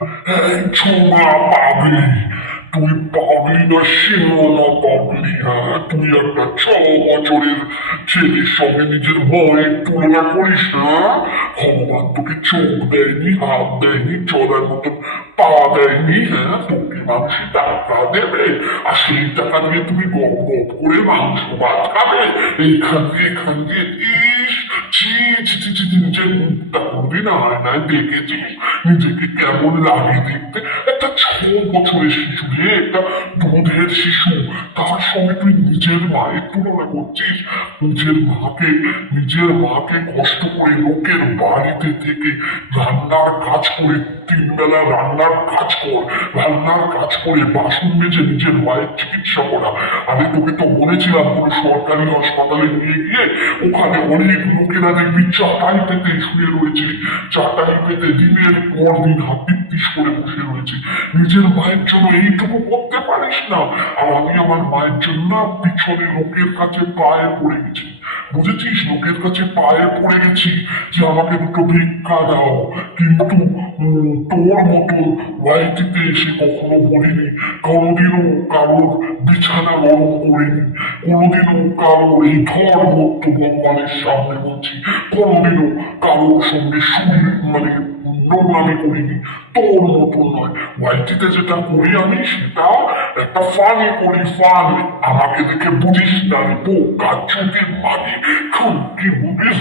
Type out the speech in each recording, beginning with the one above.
এই ছোড়া পাগলি, তুই পাগলি না সিংহনা পাগলি? হ্যাঁ, তুই একটা 6 বছরের ছেলের সঙ্গে নিজের মায়ের তুলনা করিস? হ্যাঁ, ভগবান তোকে চোখ দেয়নি, হাত দেয়নি, চলার মতন পা দেয়নি? হ্যাঁ, তোকে মানুষ টাকা দেবে আর সেই টাকা দিয়ে তুমি গপ গপ করে মাংস ভাত খাবে এখান দিয়ে ইস, ছি ছি ছি ছি ছি, নিজের মুখটা কোনদিন আয়নায় দেখেছিস নিজেকে কেমন লাগে দেখতে? একটা 6 বছরের শিশু রে, একটা দুধের শিশু, তার সঙ্গে তুই নিজের মায়ের তুলনা করছিস? নিজের মাকে কষ্ট করে লোকের বাড়িতে থেকে রান্নার কাজ করে, 3 বেলা রান্নার কাজ করে বাসন মেজে নিজের মায়ের চিকিৎসা করা। আমি তোকে তো বলেছিলাম কোনো সরকারি হাসপাতালে নিয়ে গিয়ে ওখানে অনেক লোকেরা দেখবি চাটাই পেতে শুয়ে রয়েছে, চাটাই পেতে দিনের পর দিন হাপিত্তিস করে বসে রয়েছে। নিজের মায়ের জন্য এইটুকু করতে পারিস না? আর আমি আমার মায়ের জন্য পিছনে লোকের কাছে পায়ে পড়ে গেছি, বুঝেছিস? লোকের কাছে পায়ে পড়ে গেছি যে আমাকে দুটো ভিক্ষা দাও। কিন্তু তোর মতো বাড়িতে এসে কখনো বলিনি, কোনোদিনও কারোর বিছানা গরম করিনি, কোনোদিনও কারোর এই ধর্মত্ব ভগবানের সামনে বলছি, কোনোদিনও কারোর সঙ্গে মানে নোংরামি করিনি। তোর মতো নয়, ওয়াইটিতে যেটা করি আমি সেটা একটা ফানি করি, ফান। আমাকে দেখে বুঝিস না রে বোকা চুদির মানে, কি বুঝিস?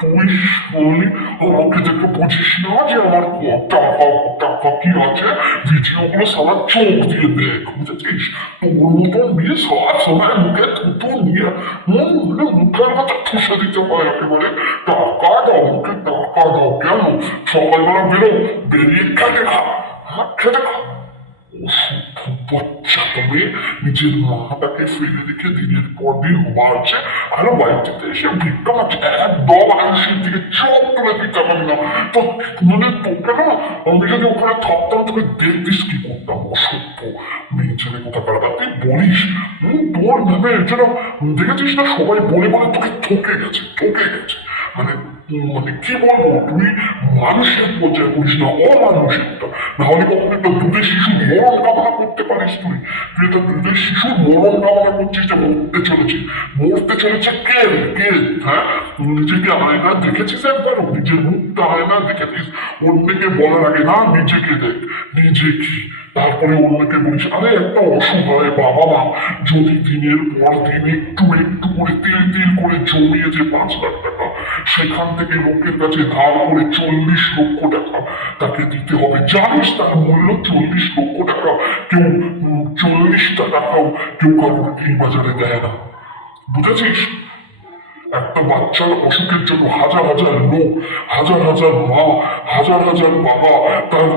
তুই শুনি আমাকে দেখে বুঝিস না যে আমার টাকা টাকা কি আছে? ভিডিওগুলো সবার চোখ দিয়ে দেখ, বুঝেছিস? তোর মতন মেয়ে সবার সময় মুখে থুতু নিয়ে মুখের মতো ঠুসে দিতে হয় একেবারে। টাকা দাও, মুখে টাকা দাও কেন? সকালবেলা বেরিয়ে খেতে খা, হ্যাঁ খেতে খা। বাচ্চা তবে নিজের মাটাকে ফেলে রেখে দিনের পর দিন বাড়ছে, আর বাড়িতে এসে ভিক্ষা মারছে। একদম আয়ুষের দিকে চোখ তুলে দিতে পারি না তো, মানে তোকে না, আমি যদি ওখানে থাকতাম তোকে দেখতিস কি করতাম? অসভ্য মেয়ে ছেলে কোথাকার। তুই বলিস তোর নামে যেন দেখেছিস না, সবাই বলে বলে তোকে ঠকে গেছে। মানে মানে কি বলবো, তুই মানুষের পর্যায়ে করিস না, অমানুষিকতা। না হলে কখনো একটা দুধের শিশুর মরণ কামনা করতে পারিস? তুই একটা দুধের শিশুর মরণ কামনা করছিস যে মরতে চলেছে কে কে? হ্যাঁ, নিজেকে আয়না দেখেছিস একবারও? নিজের মুখটা আয়না দেখেছিস? অন্যকে বলার আগে না নিজেকে দেখ, নিজে কি, তারপরে অন্যকে বলিস। আরে একটা অসহায় বাবা মা যদি দিনের পর দিন একটু একটু করে তিল করে জমিয়ে যে 5 লাখ টাকা, সেখান থেকে লোকের কাছে ধার করে 40 লক্ষ টাকা তাকে দিতে হবে, জানিস তার মূল্য 40 লক্ষ টাকা? কেউ 40টা টাকাও কেউ কারোর এই বাজারে দেয় না, বুঝেছিস? একটা বাচ্চার অসুখের জন্য হাজার হাজার লোক, হাজার হাজার মা, হাজার হাজার বাবা তার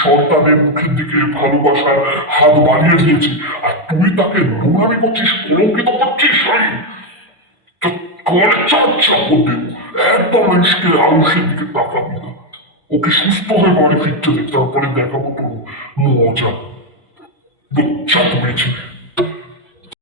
সন্তানের মুখের দিকে ভালোবাসার হাত বাড়িয়ে দিয়েছে, আর তুই তাকে নোংরামি করছিস, কলঙ্কিত করছিস। তো কলে চর্চা করতে একদম মানুষকে আউশের দিকে তাকাবি না। ওকে সুস্থ হয়ে বাড়ি ফিরতে দে, তারপরে দেখাবো তোর মজা। বাচ্চা তুলেছে।